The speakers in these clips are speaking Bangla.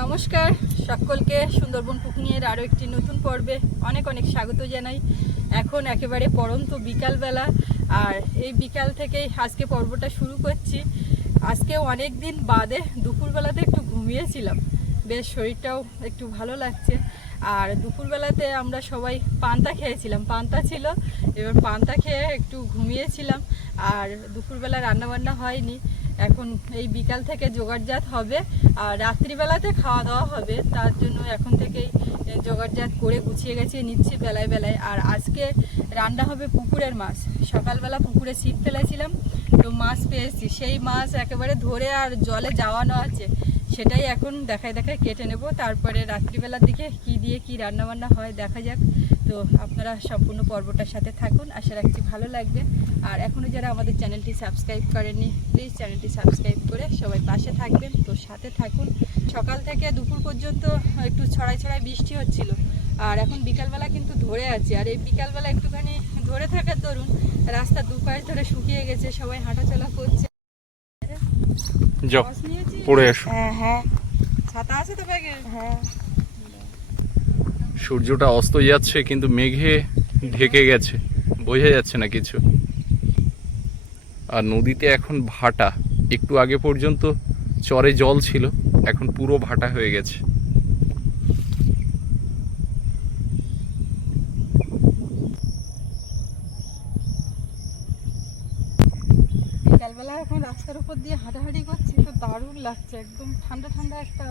নমস্কার, সকলকে সুন্দরবন কুকিংয়ের আরও একটি নতুন পর্বে অনেক অনেক স্বাগত জানাই। এখন একেবারে পরন্ত বিকালবেলা আর এই বিকাল থেকেই আজকে পর্বটা শুরু করছি। আজকে অনেক দিন বাদে দুপুরবেলাতে একটু ঘুমিয়েছিলাম। বেশ শরীরটাও একটু ভালো লাগছে। আর দুপুরবেলাতে আমরা সবাই পান্তা খেয়েছিলাম। পান্তা ছিল, এবার পান্তা খেয়ে একটু ঘুমিয়েছিলাম। আর দুপুরবেলা রান্নাবান্না হয়নি। এখন এই বিকাল থেকে জোগাড়জাত হবে। আর রাত্রিবেলাতে খাওয়া দাওয়া হবে। তার জন্য এখন থেকেই জোগাড়জাত করে গুছিয়ে গেছিয়ে নিচ্ছি বেলায় বেলায়। আর আজকে রান্না হবে পুকুরের মাছ। সকালবেলা পুকুরে ছিপ ফেলেছিলাম। তো মাছ পেয়েছি। সেই মাছ একেবারে ধরে আর জলে যাওয়ানো আছে। সেটাই এখন দেখায় দেখায় কেটে নেব। তারপরে রাত্রিবেলার দিকে কি দিয়ে কি রান্না বান্না হয় দেখা যাক। তো আপনারা সম্পূর্ণ পর্বটার সাথে থাকুন আশা রাখছি ভালো লাগবে। আর এখনও যারা আমাদের চ্যানেলটি সাবস্ক্রাইব করেননি প্লিজ চ্যানেলটি সাবস্ক্রাইব করে সবাই পাশে থাকবেন। তো সাথে থাকুন। সকাল থেকে দুপুর পর্যন্ত একটু ছড়াই ছড়াই বৃষ্টি হচ্ছিল। আর এখন বিকালবেলা কিন্তু ধরে আছে। আর এই বিকালবেলা একটুখানি ধরে থাকার দরুন রাস্তা দুপাশ ধরে শুকিয়ে গেছে সবাই হাঁটাচলা করছে। নিয়েছি? পড়ে এসো। হ্যাঁ হ্যাঁ। ছাতা আছে তো ব্যাগে? হ্যাঁ। সূর্যটা অস্ত যাচ্ছে কিন্তু মেঘে ঢেকে গেছে। বোঝা যাচ্ছে না কিছু। আর নদীতে এখন ভাটা। একটু আগে পর্যন্ত চরে জল ছিল এখন পুরো ভাটা হয়ে গেছে। বিকালবেলা এখন রাস্তার উপর দিয়ে হাঁটাহাঁটি করছি তো দারুণ লাগছে। একদম ঠান্ডা ঠান্ডা একটা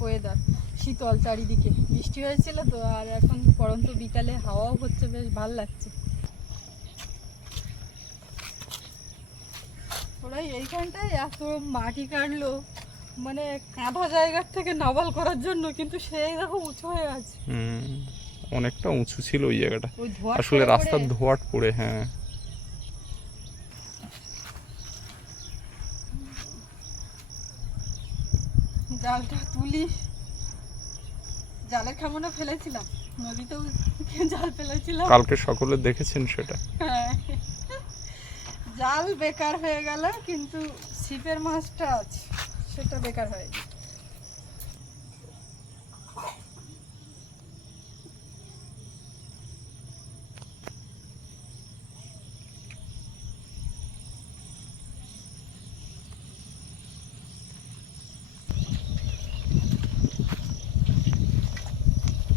ওয়েদার শীতল চারিদিকে। বৃষ্টি হয়েছিল তো আর এখন পরন্ত বিকালে হাওয়াও হচ্ছে বেশ ভালো লাগছে। ওরাই এইখানটায় এত মাটি কাটলো মানে কাঁধা জায়গার থেকে নাবাল করার জন্য কিন্তু সেই দেখো উঁচু হয়ে আছে। হুম, অনেকটা উঁচু ছিল ওই জায়গাটা। আসলে রাস্তার ধোয়াট পড়ে হ্যাঁ। জালটা জালের খামনে ফেলেছিলাম নদীতেও জাল ফেলেছিলাম। কালকে সকলে দেখেছেন সেটা। হ্যাঁ। জাল বেকার হয়ে গেল কিন্তু ছিপের মাছটা আছে সেটা বেকার হয়ে গেল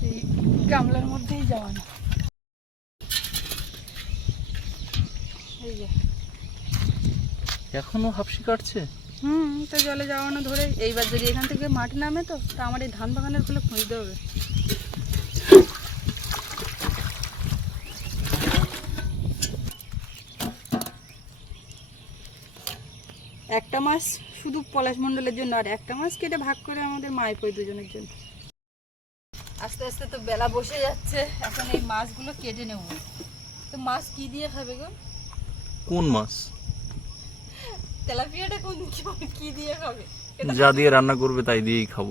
এই গামলার মধ্যেই যাওয়া না এই যে এখনও হাফসি কাটছে? হুম তো জলে যাওয়ানো ধরে এইবার যদি এখান থেকে মাটি নামে তো তা আমার এই ধান বাগানেরগুলো খুঁজতে হবে। একটা মাছ শুধু পলাশ মণ্ডলের জন্য আর একটা মাছ কেটে ভাগ করে আমাদের মাইপই দুজনের জন্য। আস্তে আস্তে তো বেলা বসে যাচ্ছে এখন এই মাছগুলো কেটে নেব। তো মাছ কি দিয়ে খাবে গো? কোন মাছ? তেলাপিয়াটা কোন কি দিয়ে খাবে? যা দিয়ে রান্না করবে তাই দিয়েই খাব।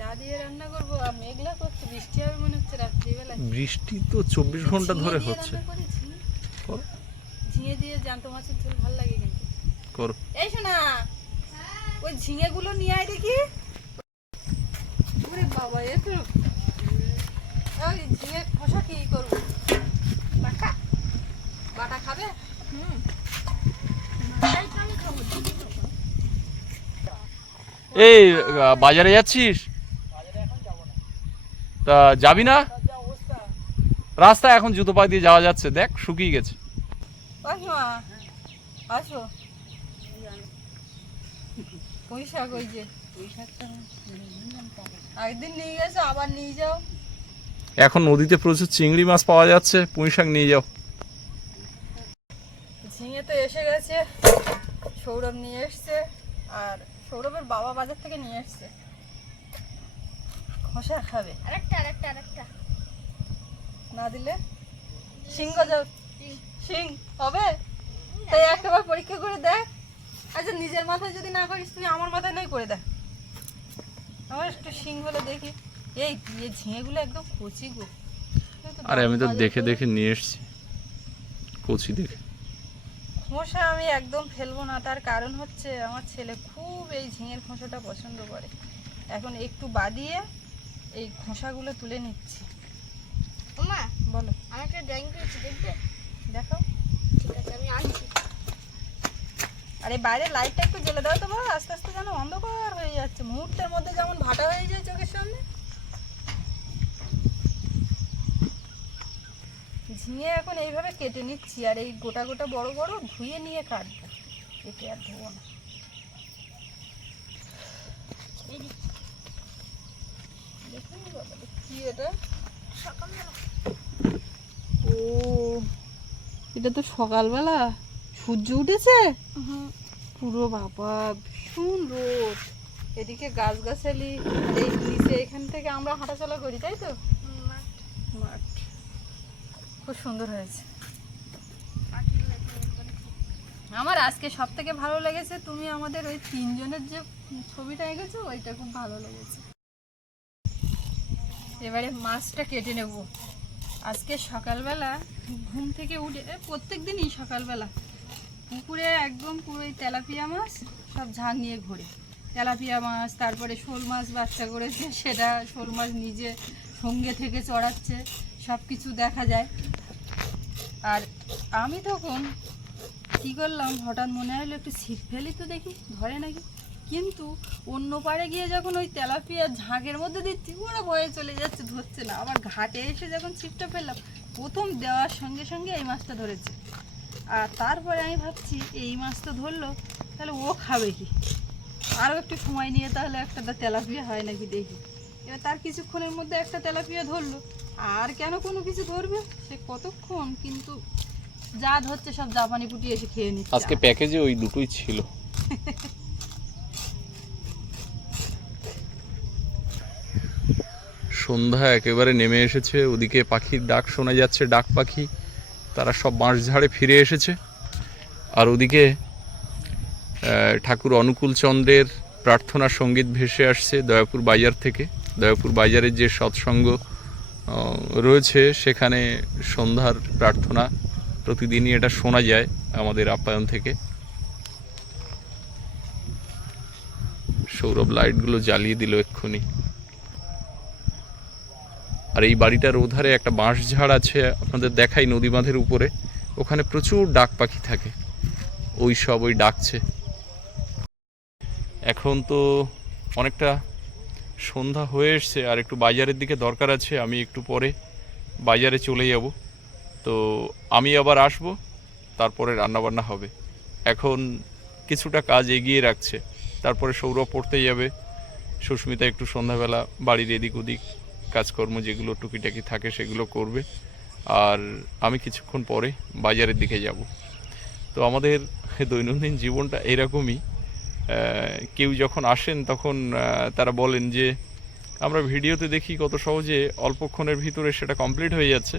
যা দিয়ে রান্না করব মেঘলা করছে বৃষ্টি হবে মনে হচ্ছে রাত্রিবেলা বৃষ্টি তো চব্বিশ ঘণ্টা ধরে হচ্ছে। ঝিঙে দিয়ে জ্যান্ত মাছের ঝোল ভালো লাগে কিন্তু। করো। এই শোনা ওই ঝিঙে গুলো নিয়ে আয় দেখি। ওরে বাবা এ তো ওই ঝিঙে খোসা কি করব? বাটা। বাটা খাবে হুম এই বাজারে যাচ্ছিস? তা যাবি না? রাস্তা এখন জুতো পা দিয়ে যাওয়া যাচ্ছে দেখ শুকিয়ে গেছে। কাকিমা আসো। পুঁই শাক ওই যে। একদিন নিয়ে গেছো আবার নিয়ে যাও। এখন নদীতে প্রচুর চিংড়ি মাছ পাওয়া যাচ্ছে পুঁই শাক নিয়ে যাও। ঝিঙে তো এসে গেছে সৌরভ নিয়ে এসছে আর সৌরভের বাবা বাজার থেকে নিয়ে এসছে খোসা খাবে। আরেকটা আরেকটা আরেকটা। না দিলে? সিংহ যাও সিং হবে? তাই একটাবার পরীক্ষা করে দেখ। আচ্ছা নিজের মাথায় যদি না করিস তুই আমার মাথায় নয় করে দেখ। আমার একটু সিং হলে দেখি। এই এই ঝিঙেগুলো একদম কচি গো। আরে আমি তো দেখে দেখে নিয়ে এসছি। কচি দেখে। খোসা আমি একদম ফেলব না তার কারণ হচ্ছে আমার ছেলে খুব এই ঝিঙের খোসাটা পছন্দ করে। এখন একটু বাদিয়ে এই খোসাগুলো তুলে নিচ্ছি। ওমা বলো। আমি একটা ড্রয়িং করেছি দেখবে? দেখো। ঠিক আছে আমি আনছি। আর এই বাইরে লাইটটা একটু জ্বেলে দাও তো বাবা আস্তে আস্তে যেন অন্ধকার হয়ে যাচ্ছে। মুহূর্তের মধ্যে যেমন ভাটা হয়ে যায় চোখের সামনে। ঝিঙে এখন এইভাবে কেটে নিচ্ছি আর এই গোটা গোটা বড় বড় ধুয়ে নিয়ে কাটবো। কেটে আর ধোবো না। দেখুন বাবা, কি এটা? ও এটা তো সকালবেলা। সূর্য উঠেছে? হুম। পুরো বাবা ভীষণ রোদ। এদিকে গাছগাছালি এই নিচে এখান থেকে আমরা হাঁটাচলা করি তাই তো? খুব সুন্দর হয়েছে। আমার আজকে সব থেকে ভালো লেগেছে, তুমি আমাদের ওই তিনজনের যে ছবিটা এঁকেছো, ওইটা খুব ভালো লেগেছে। এবারে মাছটা কেটে নেব। আজকে সকালবেলা ঘুম থেকে উঠে প্রত্যেক দিনই সকালবেলা পুকুরে একদম পুরো এই তেলাপিয়া মাছ সব ঝাঁক নিয়ে ঘোরে। তেলাপিয়া মাছ, তারপরে শোল মাছ বাচ্চা করেছে, সেটা শোল মাছ নিজে সঙ্গে থেকে চড়াচ্ছে। সব কিছু দেখা যায়। আর আমি তখন কী করলাম, হঠাৎ মনে হলো একটু ছিপ ফেলি তো দেখি, ধরে নাকি। কিন্তু অন্য পাড়ে গিয়ে যখন ওই তেলাপিয়া ঝাঁকের মধ্যে দিচ্ছি, ওরা ভয়ে চলে যাচ্ছে, ধরছে না। আবার ঘাটে এসে যখন ছিপটা ফেললাম, প্রথম দেওয়ার সঙ্গে সঙ্গে এই মাছটা ধরেছে। আর তারপরে আমি ভাবছি, এই মাছটা ধরলো, তাহলে ও খাবে কি? আরও একটু সময় নিয়ে তাহলে একটা তেলাপিয়া হয় নাকি দেখি। এবার তার কিছুক্ষণের মধ্যে একটা তেলাপিয়া ধরলো। আর কেন কোনো কিছু ধরবে? সে কতক্ষণ? কিন্তু যা ধরছে সব জাপানি পুটি এসে খেয়ে নিচ্ছে। আজকে প্যাকেজে ওই দুটোই ছিল। সন্ধ্যা একেবারে নেমে এসেছে ওদিকে পাখির ডাক শোনা যাচ্ছে ডাক পাখি তারা সব বাঁশঝাড়ে ফিরে এসেছে। আর ওদিকে ঠাকুর অনুকূল চন্দ্রের প্রার্থনা সংগীত ভেসে আসছে দয়াপুর বাজার থেকে। দয়াপুর বাজারের যে সৎসঙ্গ রয়েছে। সেখানে সন্ধ্যার প্রার্থনা প্রতিদিনই এটা শোনা যায় আমাদের আপ্যায়ন থেকে। সৌরভ, লাইটগুলো জ্বালিয়ে দিল এক্ষুনি। আর এই বাড়িটার ওধারে একটা বাঁশ ঝাড় আছে, আপনাদের দেখাই নদী বাঁধের উপরে। ওখানে প্রচুর ডাক পাখি থাকে। ওই সব ওই ডাকছে। এখন তো অনেকটা সন্ধ্যা হয়ে এসছে আর একটু বাজারের দিকে দরকার আছে, আমি একটু পরে বাজারে চলে যাব। তো আমি আবার আসব, তারপরে রান্নাবান্না হবে। এখন কিছুটা কাজ এগিয়ে রাখছে। তারপরে সৌরভ পড়তে যাবে। সুস্মিতা একটু সন্ধ্যাবেলা বাড়ির এদিক ওদিক কাজকর্ম যেগুলো টুকিটাকি থাকে সেগুলো করবে। আর আমি কিছুক্ষণ পরে বাজারের দিকে যাব। তো আমাদের দৈনন্দিন জীবনটা এরকমই। কেউ যখন আসেন তখন তারা বলেন যে, আমরা ভিডিওতে দেখি কত সহজে অল্পক্ষণের ভিতরে সেটা কমপ্লিট হয়ে যাচ্ছে।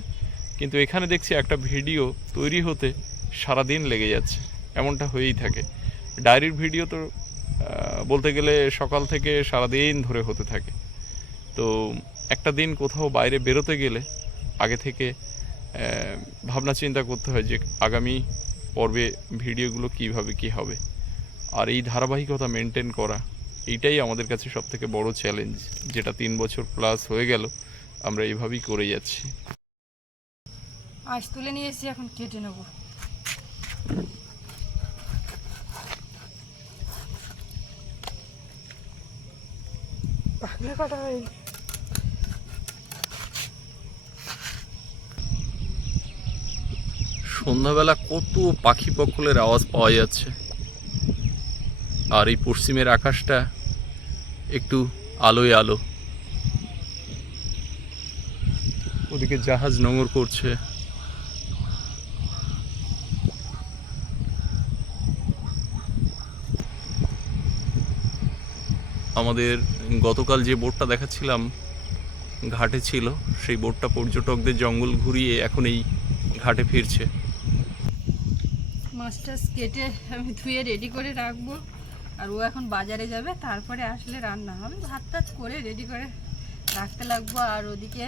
কিন্তু এখানে দেখছি একটা ভিডিও তৈরি হতে সারাদিন লেগে যাচ্ছে। এমনটা হয়েই থাকে। ডায়েরির ভিডিও তো বলতে গেলে সকাল থেকে সারাদিন ধরে হতে থাকে। তো একটা দিন কোথাও বাইরে বেরোতে গেলে আগে থেকে ভাবনা চিন্তা করতে হয় যে আগামী পর্বে ভিডিওগুলো কীভাবে কি হবে। আর এই ধারাবাহিকতা মেনটেন করা এইটাই আমাদের কাছে সব থেকে বড় চ্যালেঞ্জ যেটা তিন বছর প্লাস হয়ে গেল আমরা এইভাবেই করে যাচ্ছি। আঁশ তুলে নিয়ে এসেছি এখন কেটে নেব। কাটা হয়ে সন্ধ্যাবেলা কত পাখি পক্ষলের আওয়াজ পাওয়া যাচ্ছে। আর এই পশ্চিমের আকাশটা একটু আলোয় আলো। ওদিকে জাহাজ নোঙর করছে। আমাদের গতকাল যে বোটটা দেখাচ্ছিলাম, ঘাটে ছিল, সেই বোটটা পর্যটকদের জঙ্গল ঘুরিয়ে এখন এই ঘাটে ফিরছে। মাছ টাছ কেটে আমি ধুয়ে রেডি করে রাখব। আর ও এখন বাজারে যাবে, তারপরে আসলে রান্না হবে। ভাত টাত করে রেডি করে রাখতে লাগবো। আর ওদিকে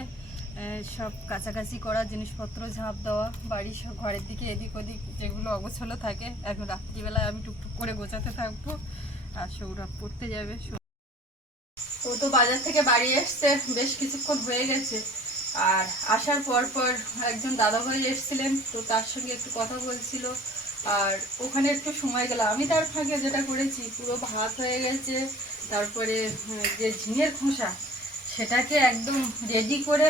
সব কাছাকাছি করা জিনিসপত্র, ঝাঁপ দেওয়া বাড়ির সব ঘরের দিকে এদিক ওদিক যেগুলো অগোছলো থাকে, এখন রাত্রিবেলায় আমি টুকটুক করে গোছাতে থাকব। আর সৌরভ পড়তে যাবে। ও তো বাজার থেকে বাড়ি এসছে, বেশ কিছুক্ষণ হয়ে গেছে। আর আসার পর পর একজন দাদাভাই এসেছিলেন, তো তার সঙ্গে একটু কথা বলছিল। আর ওখানে একটু সময় গেল আমি তার ফাঁকে যেটা করেছি, পুরো ভাত হয়ে গেছে, তারপরে যে ঝিঙের খোসা, সেটাকে একদম রেডি করে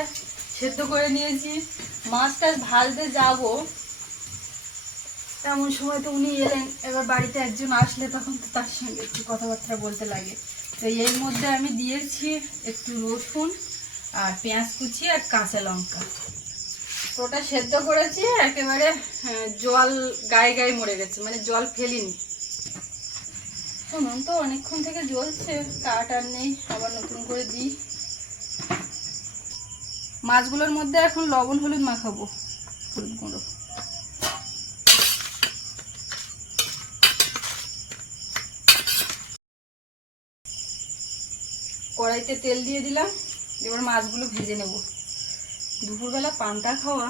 সেদ্ধ করে নিয়েছি। মাছ টাছ ভাজতে যাব, তেমন সময় তো উনি এলেন। এবার বাড়িতে একজন আসলে তখন তো তার সঙ্গে একটু কথাবার্তা বলতে লাগে। তো এর মধ্যে আমি দিয়েছি একটু রসুন, আর পেঁয়াজ কুচি, আর কাঁচা লঙ্কা। তো ওটা সেদ্ধ করেছি একেবারে হ্যাঁ, জল গায়ে গায়ে মরে গেছে মানে জল ফেলিনি। শুনুন তো অনেকক্ষণ থেকে জ্বলছে কাঠ আর নেই আবার নতুন করে দিই। মাছগুলোর মধ্যে এখন লবণ হলুদ মাখাবো হলুদ গুঁড়ো। কড়াইতে তেল দিয়ে দিলাম এবার মাছগুলো ভেজে নেব। দুপুরবেলা পান্তা খাওয়া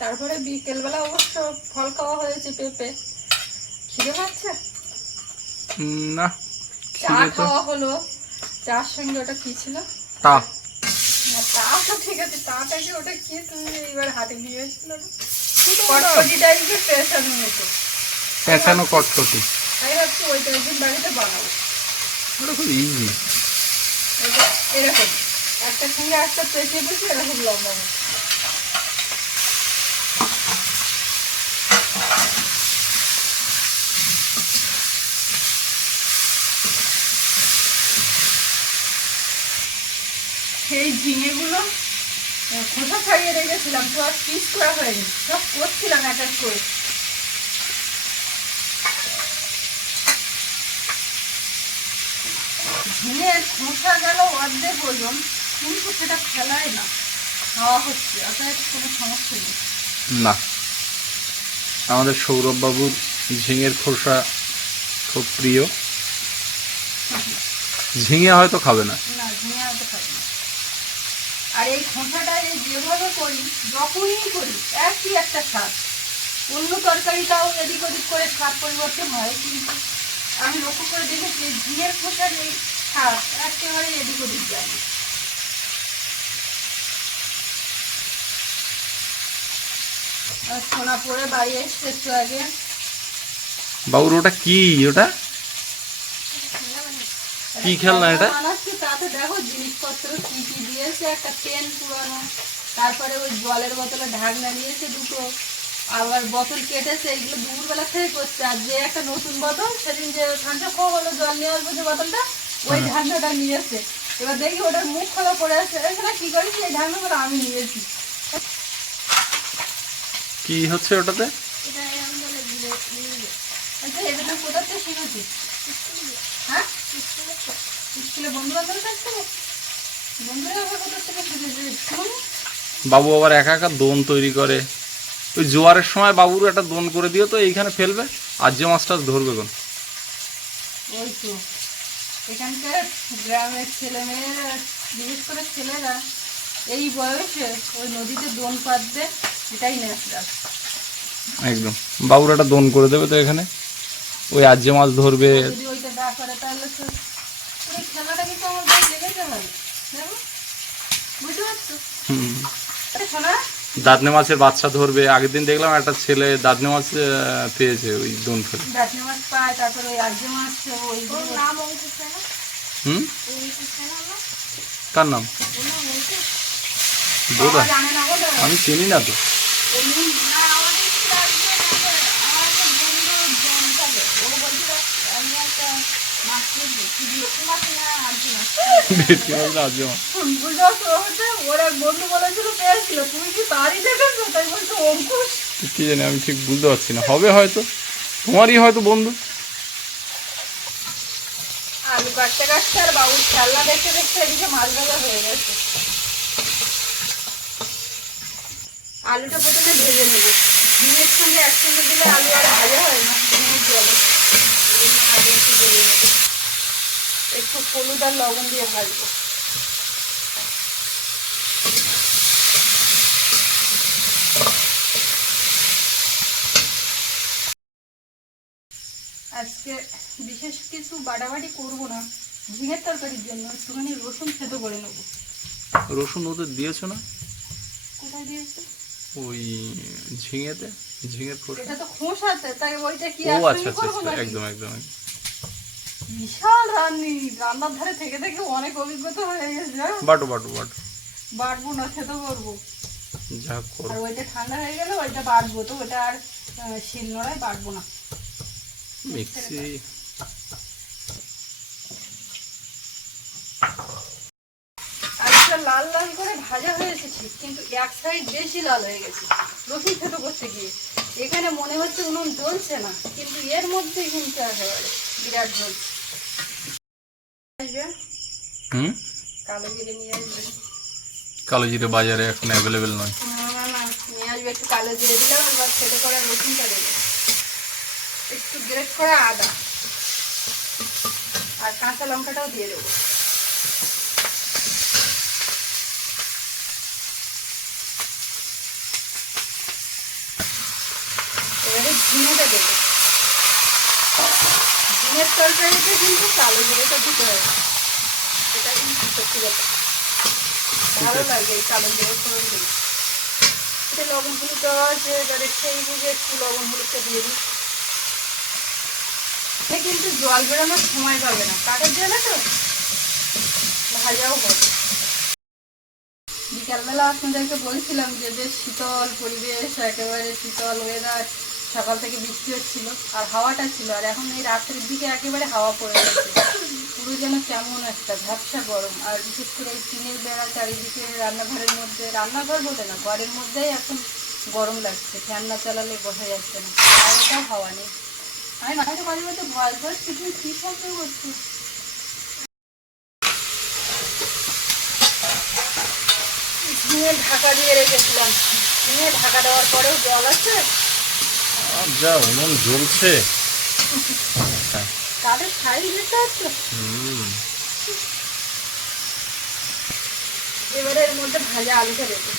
তারপরে বিকেলবেলা অবশ্য ফল খাওয়া হয়েছে পেঁপে। খিদে পাচ্ছে? না চা খাওয়া হলো। চার সঙ্গে ওটা কি ছিল? তা। না তা তো ঠিক আছে তাটাকে ওটা কি তুমি এবার হাতে নিয়ে এসেছিল কটকটি টাইপের পেঁচানো মতো পেঁচানো কটকটি। তাই ভাবছি ওইটা একদিন বাড়িতে বানাবো। ওটা খুব ইজি এরকম। একটা সঙ্গে একটা পেঁচে বসে এরকম লম্বা সেই ঝিঙেগুলো খোসা ছাড়িয়ে রেখেছিলাম? তো আর পিস করা হয়নি, সব করছিলাম এক এক করে। ঝিঙের খোসা গেল অর্ধেক ওজন। কিন্তু সেটা ফেলায় না খাওয়া হচ্ছে অতএব কোনো সমস্যা নেই। না। আমাদের সৌরভ বাবুর ঝিঙের খোসা খুব প্রিয়। ঝিঙে হয়তো খাবে না। না ঝিঙে হয়তো খাই না। আর এই খোসাটা এই যেভাবে করি যখনই করি একই একটা স্বাদ। অন্য তরকারিটাও এদিক ওদিক করে স্বাদ পরিবর্তন হয় কিন্তু আমি লক্ষ্য করে দেখেছি ঝিঙের খোসার এই স্বাদ একেবারে এদিক ওদিক যায় না। সোনা পরে বাড়ি এসছে একটু আগে। বাবুর ওটা কি? ওটা? কি খেলনা এটা? তাতে দেখো জিনিসপত্র কি কি দিয়েছে একটা পেন পুরানো তারপরে ওই জলের বোতলে ঢাকনা নিয়েছে দুটো আবার বোতল কেটেছে দুপুরবেলা থেকে করছে আর যে একটা নতুন বোতল সেদিন যে ঠান্ডা খাওয়া হলো জল নিয়ে আসব যে বোতলটা ওই ঢাকনাটা নিয়েছে এবার দেখি ওটার মুখ খোলা পড়ে আছে এখানে কি করেছি? এই ঢাকনাগুলো আমি নিয়েছি। কি হচ্ছে ওটাতে? আচ্ছা হ্যাঁ? বাবু আবার একা একা দোন তৈরি করে। ওই জোয়ারের সময় বাবুর একটা দোন করে দিও তো এইখানে ফেলবে। আর যে মাছ টাছ ধরবে কোন ওই তো। এখানকার গ্রামের ছেলে বিশেষ করে ছেলেরা এই বয়সে ওই নদীতে দোন পাতবে। এটাই ন্যাচারাল একদম। বাবুর একটা দোন করে দেবে তো এখানে। ওই আর যে মাছ ধরবে। যদি ওইটা না করে তাহলে তো ওই খেলাটা কিন্তু আমার গায়ে লেগেছে ভাই বুঝতে পারছ? হুম। শোনা দাঁতনে মাছের বাচ্চা ধরবে। আগের দিন দেখলাম একটা ছেলে দাঁতনে মাছ পেয়েছে ওই দোন ফেলে ডাকনে মাছ পায় তারপরে ওই আর্য মাছ ওই নাম অঙ্কুশ হুম? কার নাম? আমি চিনি না তো। কি জানি আমি ঠিক বুঝতে পারছি না হবে হয়তো তোমারই হয়তো বন্ধু আলু কাটতে কাটতে আর বাবুর খেলনা দেখতে দেখতে এদিকে মাছ ভাজা হয়ে গেছে। আলুটা প্রথমে ভেজে নেব। ডিমের সঙ্গে একসঙ্গে দিলে আলু আর ভাজা হয় না ডিমের জলে। আগে একটু ভেজে নেব একটু হলুদ আর লবণ দিয়ে ভাজবো। আজকে বিশেষ কিছু বাটাবাটি করব না ঝিঙের তরকারির জন্য একটুখানি রসুন থেতো করে নেব। রসুন ওদের দিয়েছ না? কোথায় দিয়েছে? ওই ঝিঙেতে ঝিঙের খোসা এটা তো খোসাতে তাই ওইটা কি ও আচ্ছা আচ্ছা আচ্ছা? একদম একদম। বিশাল রান্নি রান্নার ধারে থেকে থেকে অনেক অভিজ্ঞতা হয়ে গেছে জানো? বাটো বাটো বাটো বাটবো না থেতো করব যা করো আর ওইটা ঠান্ডা হয়ে গেলে ওইটা বাটবো তো ওটা আর শিল নোড়ায় বাটবো না মিক্সি আলুটা লাল লাল করে ভাজা হয়েছে কিন্তু এক সাইড বেশি লাল হয়ে গেছে। রসুন থেতো করতে গিয়ে। এখানে মনে হচ্ছে উনুন জ্বলছে না কিন্তু এর মধ্যেই কিন্তু একেবারে বিরাট জ্বলছে। কালো জিরে নিয়ে আসবে। কালো জিরে বাজারে এখন অ্যাভেলেবেল নয়। না না না নিয়ে আসবে একটু কালো জিরে দিলাম এবার ছেলে করা রসুনটা দেবে। একটু গ্রেট করা আদা। আর কাঁচা লঙ্কাটাও দিয়ে দেবো এবারে ঝিঙেটা দেবো। ঝিঙের তরকারিতে কিন্তু কালো জিরেটা দিতে হবে। এটা কিন্তু সত্যি কথা। ভালো লাগে এই কালো জিরে ফোড়ন দিলে এটা লবণ হলুদ দেওয়া আছে এবারে সেই বুঝে একটু লবণ হলুদটা দিয়ে দিই। সে কিন্তু জল বেরোনোর সময় পাবে না। কাঠের জলে তো ভাজাও হবে। বিকালবেলা আপনাদেরকে বলছিলাম যে বেশ শীতল পরিবেশ একেবারে শীতল ওয়েদার সকাল থেকে বৃষ্টি হচ্ছিল, আর হাওয়াটা ছিল, আর এখন এই রাত্রের দিকে একেবারে হাওয়া পড়ে গেছে। পুরো যেন কেমন একটা ঝাপসা গরম, আর বিশেষ করে এই টিনের বেড়া চারিদিকে রান্নাঘরের মধ্যে, রান্নাঘর বলে না, ঘরের মধ্যেই এখন গরম লাগছে ফ্যান না চালালে বসা যাচ্ছে না বাইরেটাও হাওয়া নেই। আমি মাঝে মাঝে মাঝে ভয় করছি তুমি কী শব্দ করছ? ঢাকা দিয়ে রেখেছিলাম। ঢাকা দেওয়ার পরেও জল আছে? আর যা উনুন জ্বলছে এবারে এর মধ্যে ভাজা আলুটা দেবো।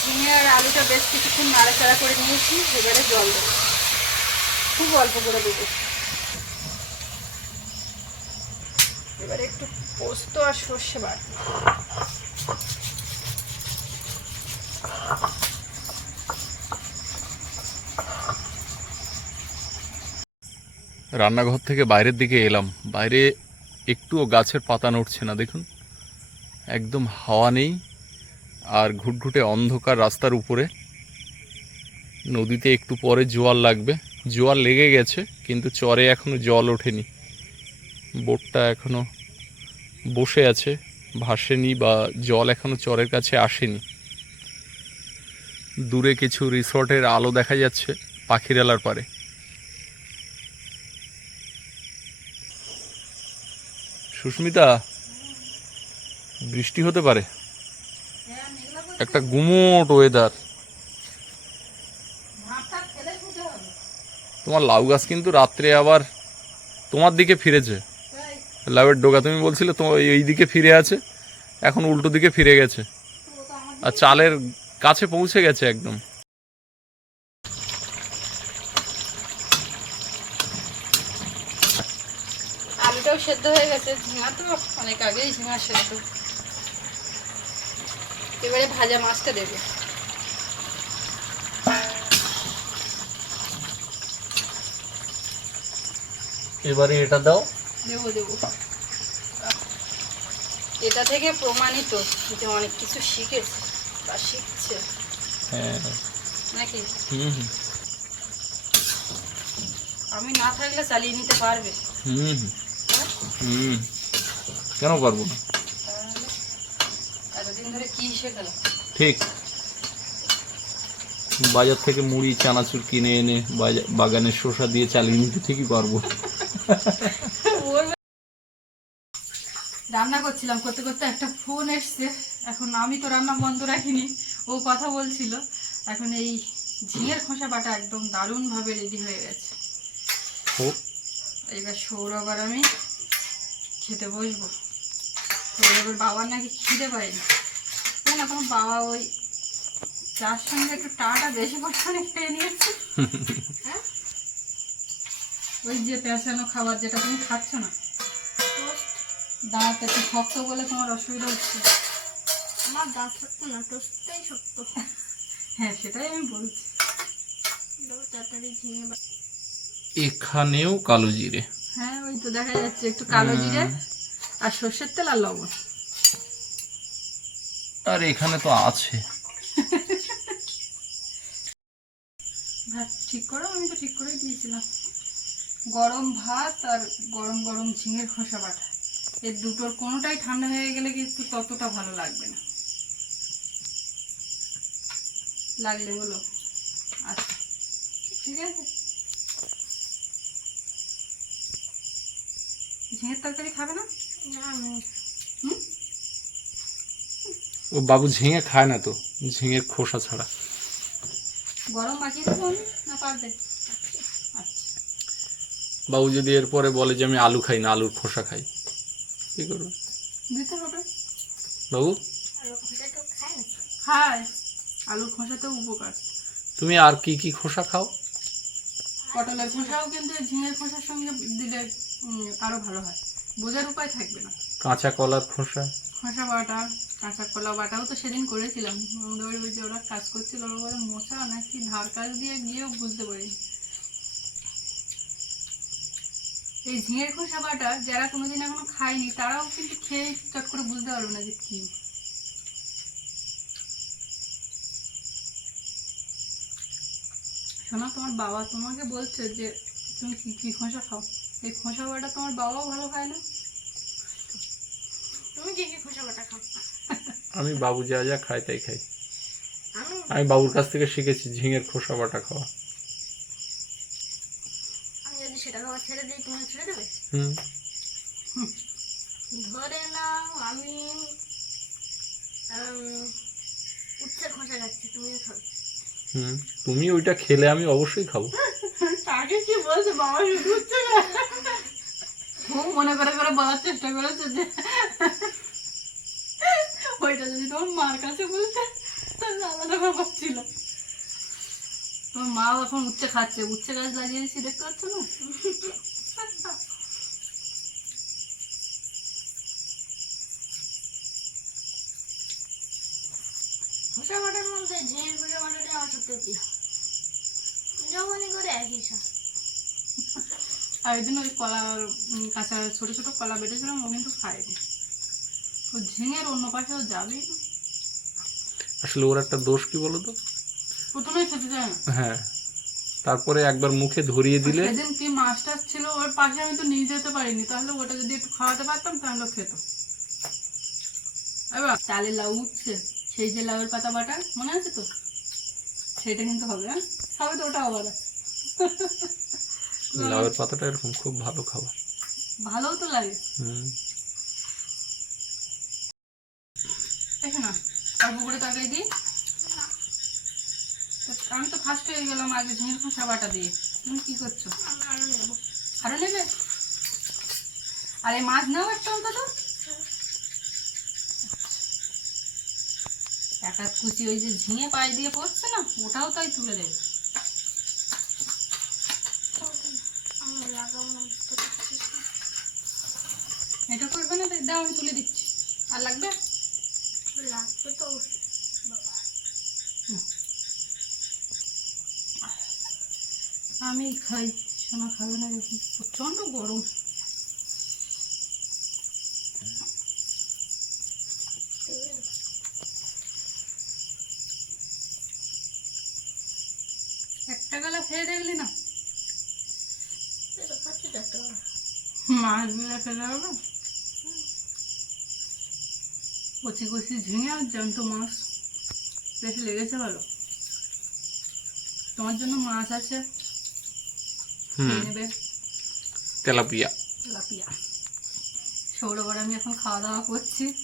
ঝিঙে আর আলুটা বেশ কিছুক্ষণ নাড়াচাড়া করে নিয়েছি এবারে জল দেবো। খুব অল্প করে দেবো। এবারে একটু পোস্ত আর সর্ষে বাটবো রান্নাঘর থেকে বাইরের দিকে এলাম। বাইরে একটুও গাছের পাতা নড়ছে না, দেখুন। একদম হাওয়া নেই আর ঘুটঘুটে অন্ধকার রাস্তার উপরে। নদীতে একটু পরে জোয়ার লাগবে। জোয়ার লেগে গেছে, কিন্তু চরে এখনও জল ওঠেনি। বোটটা এখনও বসে আছে, ভাসেনি বা জল এখনও চরের কাছে আসেনি। দূরে কিছু রিসর্টের আলো দেখা যাচ্ছে পাখিরালার পারে সুস্মিতা, বৃষ্টি হতে পারে? একটা গুমোট ওয়েদার ভাতটা ফেলে শুতে হবে তোমার লাউ গাছ কিন্তু রাত্রে আবার তোমার দিকে ফিরেছে। লাউয়ের ডোকা তুমি বলছিলে তো এই দিকে ফিরে আছে, এখন উল্টো দিকে ফিরে গেছে। আর চালের কাছে পৌঁছে গেছে একদম। সেদ্ধ হয়ে গেছে, ঝিঙা তো অনেক আগেই ঝিঙা সেদ্ধ। এবারে ভাজা মাছটা দেবে। এবারে এটা দাও। দেবো দেবো। এটা থেকে প্রমাণিত যে অনেক কিছু শিখেছে বা শিখছে। হ্যাঁ। নাকি? হুম হুম। আমি না থাকলে চালিয়ে নিতে পারবে। হুম হুম। হ্যাঁ? হুম। কেন পারব না? এতদিন ধরে কি শেখালো ঠিক। বাজার থেকে মুড়ি চানাচুর কিনে এনে বাগানের শসা দিয়ে চালিয়ে নিতে ঠিকই পারব। রান্না করছিলাম করতে করতে একটা ফোন এসছে। এখন আমি তো রান্না বন্ধ রাখিনি ও কথা বলছিল। এখন এই ঝিঙের খোসা বাটা একদম দারুণভাবে রেডি হয়ে গেছে। এবার সৌরভ আর আমি খেতে বসবো। সৌরভের বাবার নাকি খিদে পায়নি। না তোমার বাবা ওই চার সঙ্গে একটু টাটা বেশি পরিমাণে খেয়ে নিয়েছে। হ্যাঁ? ওই যে পেঁচানো খাবার যেটা তুমি খাচ্ছ না দাঁত একটু শক্ত বলে তোমার অসুবিধা হচ্ছে। আমার দাঁত শক্ত না টোস্টটাই শক্ত। হ্যাঁ সেটাই আমি বলছি। এখানেও কালো জিরে। হ্যাঁ ওই তো দেখা যাচ্ছে একটু কালো জিরে আর সর্ষের তেল আর লবণ। আর এখানে তো আছে। ভাত ঠিক করো আমি তো ঠিক করেই দিয়েছিলাম। গরম ভাত আর গরম গরম ঝিঙের খোসা বাটা। এর দুটোর কোনোটাই ঠান্ডা হয়ে গেলে কিন্তু ততটা ভালো লাগবে না। লাগলে হলো আচ্ছা ঠিক আছে। ঝিঙের তরকারি খাবে না? ও বাবু ঝিঙে খায় না তো ঝিঙের খোসা ছাড়া। গরম বাকি দেবো আমি না পারবে? বাবু যদি এরপরে বলে যে আমি আলু খাই না আলুর খোসা খাই কি করবে? দিতে হবে। বাবু? তো খায় আলুর খোসাতেও উপকার। তুমি আর কি কি খোসা খাও? পটলের খোসাও কিন্তু ঝিঙের খোসার সঙ্গে দিলে আরও ভালো হয়। বোঝার উপায় থাকবে না। কাঁচা কলার খোসা? খোসা বাটা কাঁচা কলা বাটাও তো সেদিন করেছিলাম। আমাদের ওরা কাজ করছিল ওরা বলে মশা নাকি ধার কাজ দিয়ে গিয়েও বুঝতে পারি এই ঝিঙের খোসা বাটা যারা কোনোদিন এখনও খায়নি তারাও কিন্তু খেয়ে চট করে বুঝতে পারবে না যে কি। শোনা তোমার বাবা তোমাকে বলছে যে তুমি কি কি খোসা খাও? এই খোসা বাটা তোমার বাবাও ভালো খায় না? তুমি কি কি খোসা বাটা খাও? আমি বাবু যা যা খাই তাই খাই। আমি আমি বাবুর কাছ থেকে শিখেছি ঝিঙের খোসা বাটা খাওয়া আমি যদি সেটা খাবার ছেড়ে দিই তুমি ছেড়ে দেবে হুম। ধরে নাও আমি উচ্ছে খোসা খাচ্ছি তুমি খাবে। হুম তুমি ওইটা খেলে আমি অবশ্যই খাব। তাকে কি বলছে? বাবা শুধু হচ্ছে না ও মনে করে করে বলার চেষ্টা করেছে যে ওইটা যদি তোমার মার কাছে বলতে তাহলে আলাদা ব্যাপার ছিল। তোমার মা এখন উচ্ছে খাচ্ছে উচ্ছে গাছ লাগিয়েছি দেখতে পাচ্ছ না? বাটার মধ্যে ঝিঙের খোসা বাটাটা আমার সবথেকে প্রিয় যখনই করে একই সব। আর ওই দিন ওই কলা কাঁচা ছোট ছোট কলা বেটেছিলাম ও কিন্তু খায়নি। ও ঝিঙের অন্য পাশেও যাবেই আসলে ওর একটা দোষ কি বলো তো প্রথমেই খেতে চায় না। হ্যাঁ। তারপরে একবার মুখে ধরিয়ে দিলে। সেদিন কি ছিল ওর পাশে আমি তো নিয়ে যেতে পারিনি তাহলে ওটা যদি একটু খাওয়াতে পারতাম তাহলে খেত। এবার লাউ উঠছে সেই যে লাউয়ের পাতা বাটা মনে আছে তো? সেটা কিন্তু হবে হ্যাঁ? হবে তো ওটা আবার লাউয়ের পাতাটা এরকম খুব ভালো খাবার। ভালোও তো লাগে। হুম। দেখো না অল্প করে তরকারি দিই। আমি তো ফার্স্ট হয়ে গেলাম, আগে ঝিঙের খোসা বাটা দিয়ে। তুমি কি করছ? আরও নেব? আরও এই মাছ নাও একটা অন্তত। একটা কুচি ওই যে ঝিঙে পায়ে দিয়ে পড়ছে না, ওটাও তাই তুলে দেবে। এটা করবে না? দাও, আমি তুলে দিচ্ছি। আর লাগবে? লাগবে তো আমি খাই, সোনা খাবে না দেখি। প্রচণ্ড গরম। একটা গলা খেয়ে দেখলি না? এটা খাচ্ছি তো মাছ হবে কচি কচি ঝিঙে আর জ্যান্ত মাছ। বেশি লেগেছে ভালো। তোমার জন্য মাছ আছে। নেবে। তেলাপিয়া। তেলাপিয়া। সৌরভ আমি এখন খাওয়া দাওয়া করছি।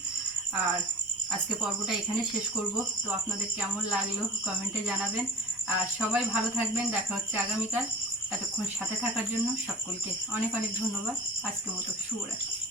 আর আজকে পর্বটা এখানে শেষ করব। তো আপনাদের কেমন লাগল কমেন্টে জানাবেন। আর সবাই ভালো থাকবেন। দেখা হচ্ছে আগামীকাল। এতক্ষণ সাথে থাকার জন্য সকলকে অনেক অনেক ধন্যবাদ। আজকের মতো শুভরাত্রি।